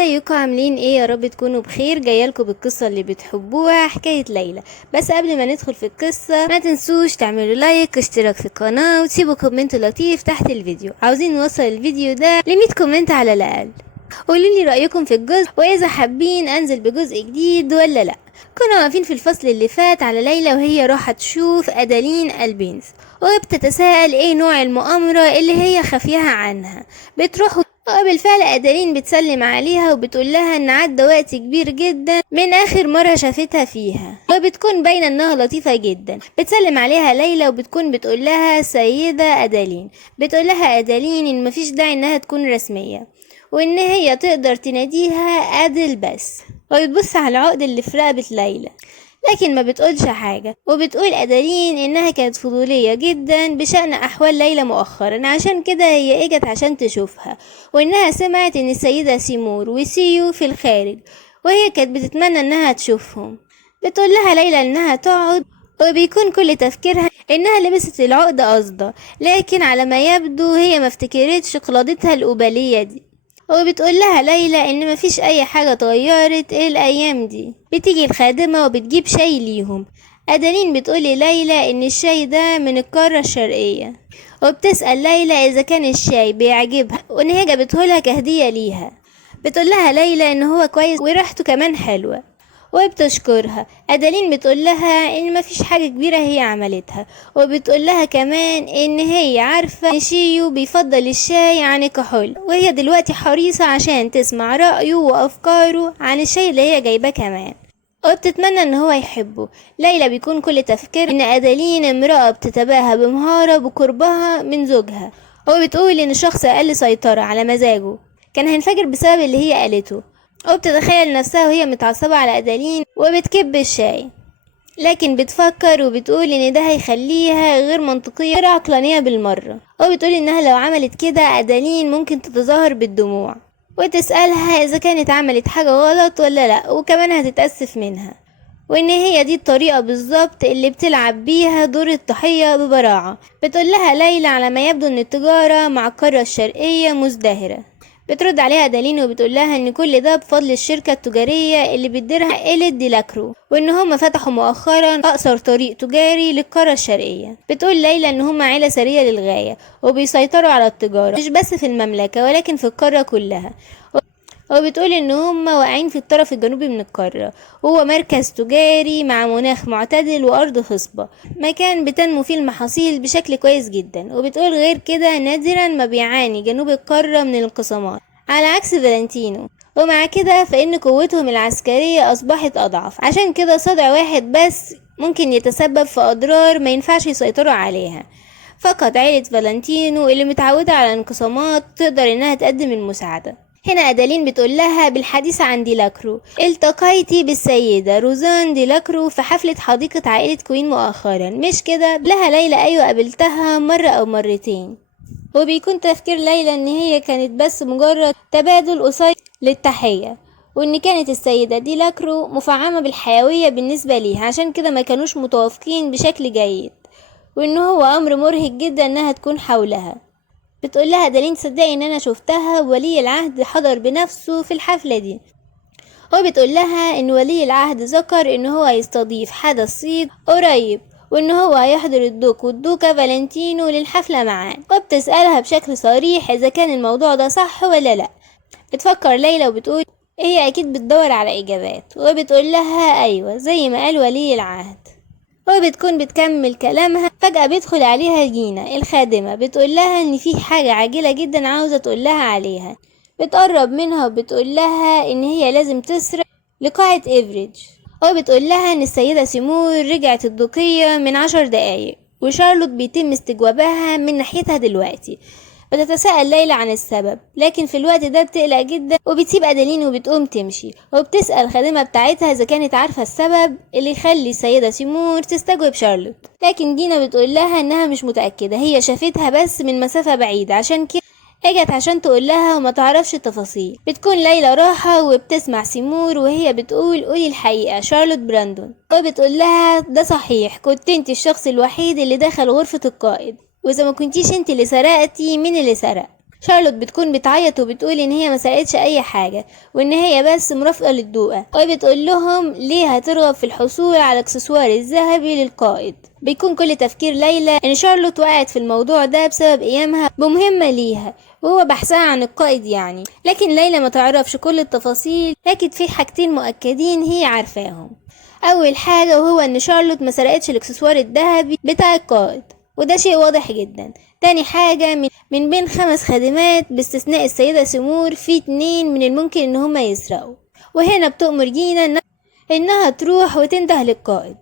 ازيكم عاملين ايه؟ يا رب تكونوا بخير. جايالكم بالقصه اللي بتحبوها، حكايه ليلى. بس قبل ما ندخل في القصه ما تنسوش تعملوا لايك، اشتراك في القناه، وتسيبوا كومنت لطيف تحت الفيديو. عاوزين نوصل الفيديو ده ل 100 كومنت على الاقل. قولوا لي رايكم في الجزء، واذا حابين انزل بجزء جديد ولا لا. كنا واقفين في الفصل اللي فات على ليلى وهي راحت تشوف أدالين البنز، وبتتساءل ايه نوع المؤامرة اللي هي خافيها عنها. بتروح وبالفعل أدالين بتسلم عليها وبتقول لها ان عدى وقت كبير جدا من اخر مرة شافتها فيها، وبتكون باينة انها لطيفة جدا. بتسلم عليها ليلى وبتكون بتقول لها سيدة أدالين. بتقول لها أدالين ان مفيش داعي انها تكون رسمية، وان هي تقدر تناديها أدل بس. وبتبص على العقد اللي في رقبة ليلى لكن ما بتقولش حاجة. وبتقول أدالين إنها كانت فضولية جدا بشأن أحوال ليلى مؤخرا، عشان كده هي اجت عشان تشوفها، وإنها سمعت إن السيدة سيمور وسيو في الخارج وهي كانت بتتمنى إنها تشوفهم. بتقول لها ليلى إنها تقعد، وبيكون كل تفكيرها إنها لبست العقد قصده، لكن على ما يبدو هي ما افتكرتش قلادتها القبلية دي. وبتقول لها ليلى ان مفيش اي حاجة اتغيرت الايام دي. بتيجي الخادمة وبتجيب شاي ليهم. أدالين بتقول ليلى ان الشاي ده من القارة الشرقية، وبتسأل ليلى اذا كان الشاي بيعجبها وان هي جابتهولها كهدية ليها. بتقول لها ليلى ان هو كويس وريحته كمان حلوة، وبتشكرها. أدالين بتقول لها ان مفيش حاجة كبيرة هي عملتها، وبتقول لها كمان ان هي عارفة ان شيو بيفضل الشاي عن الكحول، وهي دلوقتي حريصة عشان تسمع رأيه وأفكاره عن الشاي اللي هي جايباه كمان، وبتتمنى ان هو يحبه. ليلى بيكون كل تفكير ان أدالين امرأة بتتباهى بمهارة بقربها من زوجها، وبتقول ان شخص اقل سيطرة على مزاجه كان هينفجر بسبب اللي هي قالته. وبتتخيل نفسها وهي متعصبة على أدالين وبتكب الشاي، لكن بتفكر وبتقول ان ده هيخليها غير منطقية غير عقلانية بالمرة. وبتقول انها لو عملت كده أدالين ممكن تتظاهر بالدموع، وتسألها اذا كانت عملت حاجة غلط ولا لا، وكمان هتتأسف منها، وان هي دي الطريقة بالظبط اللي بتلعب بيها دور الضحية ببراعة. بتقول لها ليلى على ما يبدو ان التجارة مع القارة الشرقية مزدهرة. بترد عليها أدالين وبتقول لها ان كل ده بفضل الشركة التجارية اللي بتديرها عائلة ديلاكرو، وان هم فتحوا مؤخرا اقصر طريق تجاري للقارة الشرقية. بتقول ليلى ان هم عائلة ثرية للغاية وبيسيطروا على التجارة مش بس في المملكة ولكن في القارة كلها. وبتقول ان هم واقعين في الطرف الجنوبي من القارة، وهو مركز تجاري مع مناخ معتدل وارض خصبة، مكان بتنمو فيه المحاصيل بشكل كويس جدا. وبتقول غير كده نادرا ما بيعاني جنوب القارة من الانقسامات على عكس فالنتينو. ومع كده فإن قوتهم العسكرية أصبحت أضعف، عشان كده صدع واحد بس ممكن يتسبب في أضرار ما ينفعش يسيطروا عليها. فقط عيلة فالنتينو اللي متعودة على الانقسامات تقدر إنها تقدم المساعدة. هنا أدالين بتقول لها بالحديث عن ديلاكرو، التقيتي بالسيدة روزان ديلاكرو في حفلة حديقة عائلة كوين مؤخرا مش كده؟ لها ليلى أيوة قابلتها مرة أو مرتين. وبيكون تفكير ليلى ان هي كانت بس مجرد تبادل قصير للتحية، وان كانت السيدة ديلاكرو مفعمة بالحيوية بالنسبة ليها، عشان كده ما كانوش متوافقين بشكل جيد، وان هو امر مرهق جدا انها تكون حولها. بتقول لها دالين تصدقي ان انا شفتها ولي العهد حضر بنفسه في الحفلة دي. وبتقول لها ان ولي العهد ذكر ان هو هيستضيف حدث صيد قريب، وان هو هيحضر الدوق والدوكة فالنتينو للحفلة معاه. وبتسألها بشكل صريح اذا كان الموضوع ده صح ولا لا. بتفكر ليلى وبتقول هي اكيد بتدور على اجابات، وبتقول لها ايوه زي ما قال ولي العهد. وبتكون بتكمل كلامها، فجأة بيدخل عليها جينا الخادمة. بتقول لها ان في حاجة عاجلة جدا عاوزة تقول لها عليها. بتقرب منها وبتقول لها ان هي لازم تسرع لقاعة إيفريدج. وبتقول لها ان السيدة سيمور رجعت الدقية من 10 دقايق، وشارلوت بيتم استجوابها من ناحيتها دلوقتي. بتتساءل ليلى عن السبب، لكن في الوقت ده بتقلق جدا وبتسيب أدالين وبتقوم تمشي. وبتسأل الخادمة بتاعتها إذا كانت عارفة السبب اللي يخلي السيدة سيمور تستجوب شارلوت، لكن دينا بتقول لها إنها مش متأكدة، هي شافتها بس من مسافة بعيدة عشان كده اجت عشان تقول لها وما تعرفش التفاصيل. بتكون ليلى راحة وبتسمع سيمور وهي بتقول قولي الحقيقة شارلوت براندون. وبتقول لها ده صحيح، كنت انت الشخص الوحيد اللي دخل غرفة القائد، واذا ما كنتيش انت اللي سرقتي مين اللي سرق؟ شارلوت بتكون بتعيط وبتقول ان هي ما سرقتش اي حاجه، وان هي بس مرافقه للدوقه، وبتقول لهم ليه هترغب في الحصول على الاكسسوار الذهبي للقائد. بيكون كل تفكير ليلى ان شارلوت وقعت في الموضوع ده بسبب قيامها بمهمه ليها، وهو بحثها عن القائد يعني. لكن ليلى ما تعرفش كل التفاصيل، لكن في حاجتين مؤكدين هي عارفاهم. اول حاجه وهو ان شارلوت ما سرقتش الاكسسوار الذهبي بتاع القائد، وده شيء واضح جدا. تاني حاجة، من بين 5 خادمات باستثناء السيدة سمور، في 2 من الممكن ان هما يسرقوا. وهنا بتؤمر جينا انها تروح وتنده للقائد.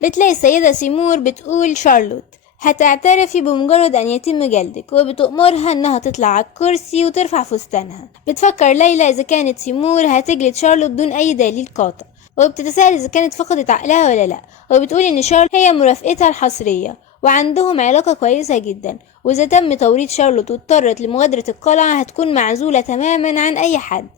بتلاقي السيدة سيمور بتقول شارلوت هتعترفي بمجرد ان يتم جلدك، وبتأمرها انها تطلع على الكرسي وترفع فستانها. بتفكر ليلى اذا كانت سيمور هتجلد شارلوت دون اي دليل قاطع، وبتتساءل اذا كانت فقدت عقلها ولا لا، وبتقول ان شارلوت هي مرافقتها الحصرية وعندهم علاقة كويسة جدا، واذا تم توريط شارلوت واضطرت لمغادرة القلعة هتكون معزولة تماما عن اي حد،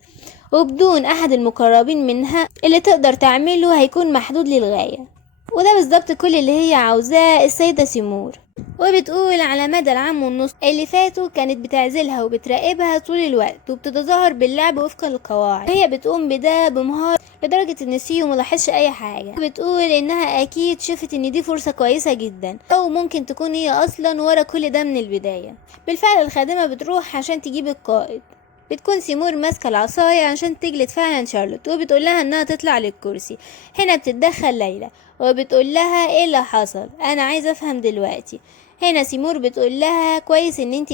وبدون احد المقربين منها اللي تقدر تعمله هيكون محدود للغاية. وده بالظبط كل اللي هي عاوزاه السيدة سيمور. وبتقول على مدى العام ونص اللي فاتوا كانت بتعزلها وبتراقبها طول الوقت، وبتتظاهر باللعب وفقا للقواعد. هي بتقوم بده بمهارة لدرجة ان سيو ملاحظش اي حاجة. بتقول انها اكيد شافت ان دي فرصة كويسة جدا، او ممكن تكون هي اصلا ورا كل ده من البداية. بالفعل الخادمة بتروح عشان تجيب القائد. بتكون سيمور ماسكة العصاية عشان تجلد فعلا شارلوت، وبتقول لها انها تطلع للكرسي. هنا بتتدخل ليلى وبتقول لها ايه اللي حصل، انا عايزة افهم دلوقتي. هنا سيمور بتقول لها كويس ان انت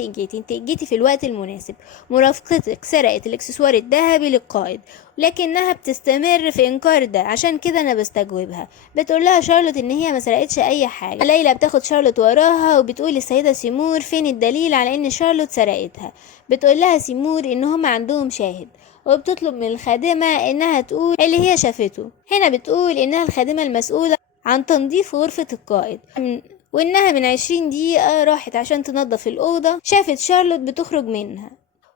جيتي في الوقت المناسب. مرافقتك سرقت الاكسسوار الذهبي للقائد، لكنها بتستمر في انكار ده، عشان كده انا بستجوبها. بتقول لها شارلوت ان هي ما سرقتش اي حاجه. ليلى بتاخد شارلوت وراها وبتقول للسيده سيمور فين الدليل على ان شارلوت سرقتها. بتقول لها سيمور ان هم عندهم شاهد، وبتطلب من الخادمه انها تقول اللي هي شافته. هنا بتقول انها الخادمه المسؤوله عن تنظيف غرفه القائد، وانها من 20 دقيقة راحت عشان تنظف الأوضة، شافت شارلوت بتخرج منها،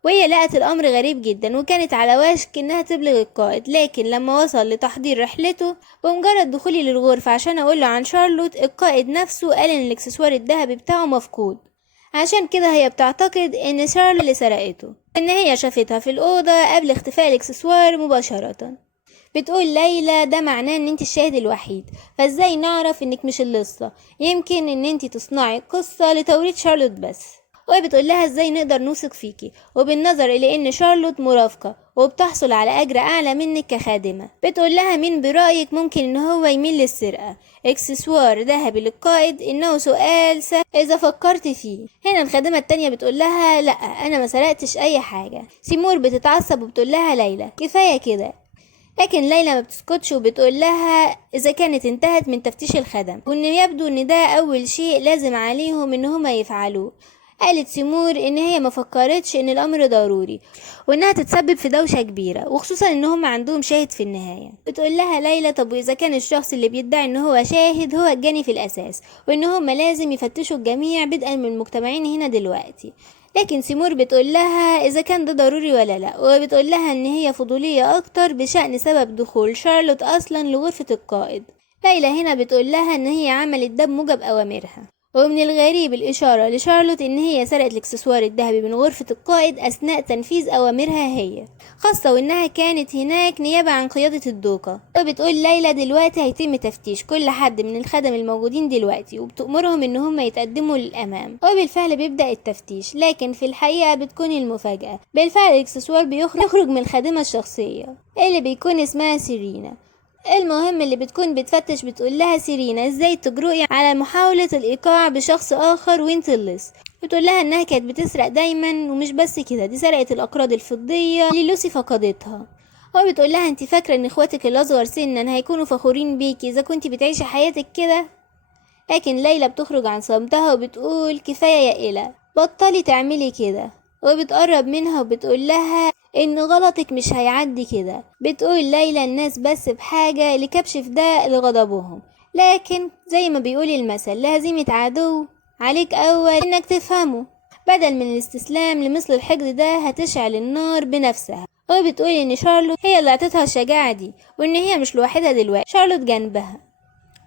وهي لقت الأمر غريب جدا، وكانت على وشك انها تبلغ القائد. لكن لما وصل لتحضير رحلته، بمجرد دخولي للغرفة عشان اقوله عن شارلوت، القائد نفسه قال ان الاكسسوار الذهبي بتاعه مفقود. عشان كده هي بتعتقد ان شارلوت اللي سرقته، ان هي شافتها في الأوضة قبل اختفاء الاكسسوار مباشرة. بتقول ليلى ده معناه ان انت الشاهد الوحيد، فازاي نعرف انك مش اللصة؟ يمكن ان انت تصنعي قصة لتوريط شارلوت بس. وبتقول لها ازاي نقدر نثق فيكي، وبالنظر الى ان شارلوت مرافقة وبتحصل على اجر اعلى منك كخادمة. بتقول لها مين برأيك ممكن ان هو يميل للسرقة؟ اكسسوار ذهبي للقائد انه سؤال سهل اذا فكرت فيه. هنا الخادمة التانية بتقول لها لا، انا ما سرقتش اي حاجة. سيمور بتتعصب وبتقول لها ليلى كفاية كده. لكن ليلى ما بتسكتش وبتقول لها اذا كانت انتهت من تفتيش الخدم، وان يبدو ان ده اول شيء لازم عليهم ان هما يفعلوه. قالت سيمور ان هي ما فكرتش ان الامر ضروري، وانها تتسبب في دوشة كبيرة، وخصوصا ان هما عندهم شاهد في النهاية. بتقول لها ليلى طب واذا كان الشخص اللي بيدعي ان هو شاهد هو الجاني في الاساس، وان هما لازم يفتشوا الجميع بدءا من المجتمعين هنا دلوقتي. لكن سيمور بتقول لها اذا كان ده ضروري ولا لا، وبتقول لها ان هي فضولية اكتر بشأن سبب دخول شارلوت اصلا لغرفة القائد. ليلى هنا بتقول لها ان هي عملت ده بموجب اوامرها، ومن الغريب الإشارة لشارلوت إن هي سرقت الإكسسوار الذهبي من غرفة القائد أثناء تنفيذ أوامرها هي، خاصة وإنها كانت هناك نيابة عن قيادة الدوقة. وبتقول ليلى دلوقتي هيتم تفتيش كل حد من الخدم الموجودين دلوقتي، وبتأمرهم إن هم يتقدموا للأمام. وبالفعل بيبدأ التفتيش، لكن في الحقيقة بتكون المفاجأة. بالفعل الإكسسوار بيخرج من الخادمة الشخصية اللي بيكون اسمها سيرينا. المهم اللي بتكون بتفتش بتقول لها سيرينا ازاي تجرؤي على محاولة الايقاع بشخص اخر وانت اللص. بتقول لها انها كانت بتسرق دايما، ومش بس كده دي سرقت الاقراض الفضية اللي لوسي فقدتها. وبتقول لها انت فاكرة ان اخواتك الاصغر سنا هيكونوا فخورين بيكي اذا كنت بتعيشي حياتك كده؟ لكن ليلى بتخرج عن صمتها وبتقول كفاية يا إيلا، بطلي تعملي كده. وبتقرب منها وبتقول لها ان غلطك مش هيعدي كده. بتقول ليلى الناس بس بحاجة لكبش فداء لغضبهم، لكن زي ما بيقول المثل لهزيمة عدو عليك اول انك تفهمه. بدل من الاستسلام لمثل الحقد ده هتشعل النار بنفسها. وبتقول ان شارلوت هي اللي اعطتها الشجاعة دي، وان هي مش لوحدها دلوقتي، شارلوت جنبها.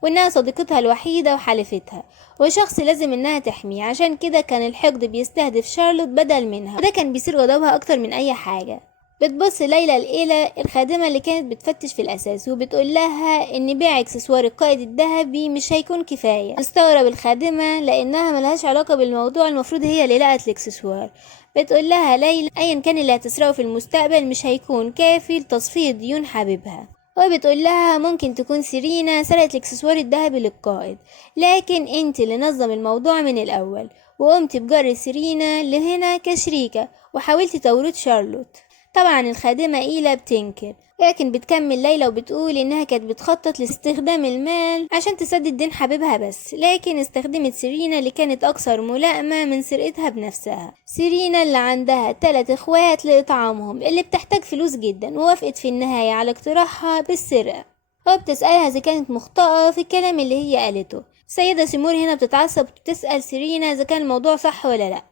وإنها صديقتها الوحيدة وحليفتها وشخص لازم إنها تحميه، عشان كده كان الحقد بيستهدف شارلوت بدل منها، وده كان بيثير غضبها أكتر من أي حاجة. بتبص ليلى لإيلا الخادمة اللي كانت بتفتش في الأساس وبتقول لها إن بيع إكسسوار القائد الذهبي مش هيكون كفاية. استغرب الخادمة لأنها ملهاش علاقة بالموضوع، المفروض هي اللي لقت الإكسسوار. بتقول لها ليلى أيا كان اللي هتسرقه في المستقبل مش هيكون كافي لتصفية ديون حبيبها، وبتقول لها ممكن تكون سيرينا سرقت الإكسسوار الذهبي للقائد، لكن انت اللي نظم الموضوع من الأول وقمت بجر سيرينا لهنا كشريكة وحاولت تورط شارلوت. طبعا الخادمة إيلا بتنكر، لكن بتكمل ليلى وبتقول إنها كانت بتخطط لاستخدام المال عشان تسدد دين حبيبها بس، لكن استخدمت سيرينا اللي كانت أكثر ملائمة من سرقتها بنفسها. سيرينا اللي عندها 3 إخوات لإطعامهم اللي بتحتاج فلوس جدا، ووافقت في النهاية على اقتراحها بالسرقة، وبتسألها إذا كانت مخطئة في الكلام اللي هي قالته. سيدة سيمور هنا بتتعصب وبتسأل سيرينا إذا كان الموضوع صح ولا لأ،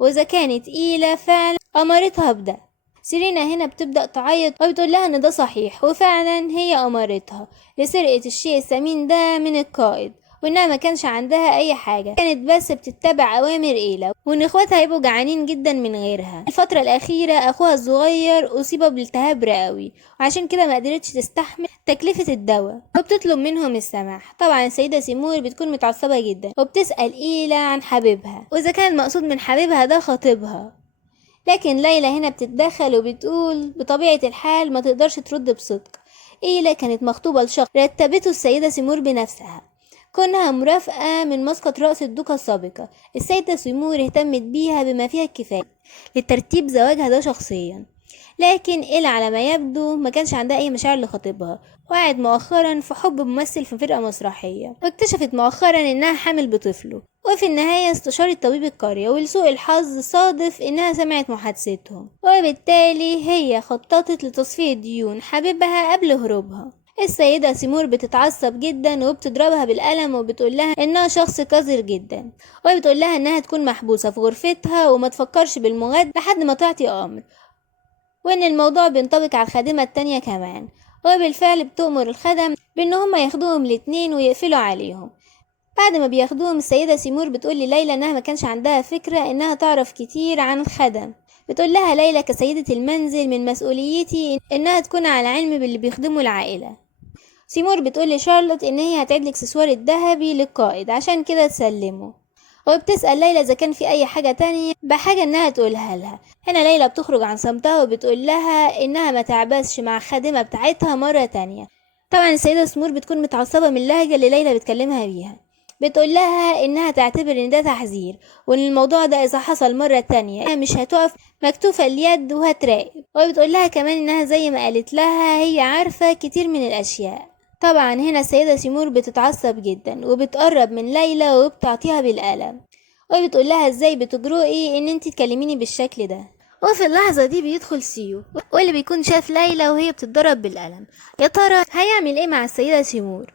وإذا كانت إيلا فعلا أمرتها بده. سيرينا هنا بتبدأ تعيط وبتقول لها ان ده صحيح، وفعلا هي امرتها لسرقة الشيء الثمين ده من القائد، وانها ما كانش عندها اي حاجة، كانت بس بتتبع اوامر إيلا، وان اخواتها هيبقوا جعانين جدا من غيرها. الفترة الاخيرة اخوها الصغير اصيب بالتهاب رئوي، وعشان كده ما قدرتش تستحمل تكلفة الدواء وبتطلب منهم السماح. طبعا السيدة سيمور بتكون متعصبة جدا وبتسأل إيلا عن حبيبها واذا كان المقصود من حبيبها ده خطيبها، لكن ليلى هنا بتتدخل وبتقول بطبيعة الحال ما تقدرش ترد بصدق. إيلا كانت مخطوبة لشخص رتبته السيدة سيمور بنفسها، كونها مرافقة من مسقط رأس الدوكة السابقة. السيدة سيمور اهتمت بيها بما فيها الكفاية لترتيب زواجها ده شخصيا، لكن إيلا على ما يبدو ما كانش عندها أي مشاعر لخطيبها، وقعت مؤخرا في حب ممثل في فرقة مسرحية، واكتشفت مؤخرا إنها حامل بطفله. وفي النهاية استشارت طبيب القرية، ولسوء الحظ صادف إنها سمعت محادثتهم، وبالتالي هي خططت لتصفية ديون حبيبها قبل هروبها. السيدة سيمور بتتعصب جدا وبتضربها بالقلم وبتقول لها إنها شخص قذر جدا، وبتقول لها إنها تكون محبوسة في غرفتها وما تفكرش بالمغاد لحد ما تعطي أمر، وإن الموضوع بينطبق على الخادمة التانية كمان. وبالفعل بتؤمر الخدم بإن هما ياخدوهم الاتنين ويقفلوا عليهم. بعد ما بياخدوهم السيدة سيمور بتقول لليلى إنها ما كانش عندها فكرة إنها تعرف كتير عن الخدم. بتقول لها ليلى كسيدة المنزل من مسؤوليتي إنها تكون على علم باللي بيخدموا العائلة. سيمور بتقول لشارلوت إن هي هتعيد الإكسسوار الذهبي للقائد عشان كده تسلمه، وبتسأل ليلى إذا كان في أي حاجة تانية بحاجة إنها تقولها لها. هنا ليلى بتخرج عن صمتها وبتقول لها إنها ما تعبسش مع الخادمة بتاعتها مرة تانية. طبعا السيدة سيمور بتكون متعصبة من اللهجة اللي ليلى بتكلمها بيها، بتقول لها إنها تعتبر إن ده تحذير، وإن الموضوع ده إذا حصل مرة تانية مش هتقف مكتوفة اليد وهتراقب. وبتقول لها كمان إنها زي ما قالت لها هي عارفة كتير من الأشياء. طبعا هنا السيدة سيمور بتتعصب جدا وبتقرب من ليلى وبتعطيها بالقلم، وبتقول لها ازاي بتجرؤي ان انتي تكلميني بالشكل ده. وفي اللحظة دي بيدخل سيو واللي بيكون شاف ليلى وهي بتتضرب بالقلم. يا ترى هيعمل ايه مع السيدة سيمور؟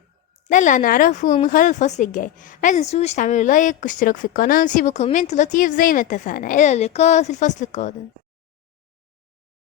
ده اللي هنعرفه من خلال الفصل الجاي. ما تنسوش تعملوا لايك واشتراك في القناة وسيبوا كومنت لطيف زي ما اتفقنا. الى اللقاء في الفصل القادم.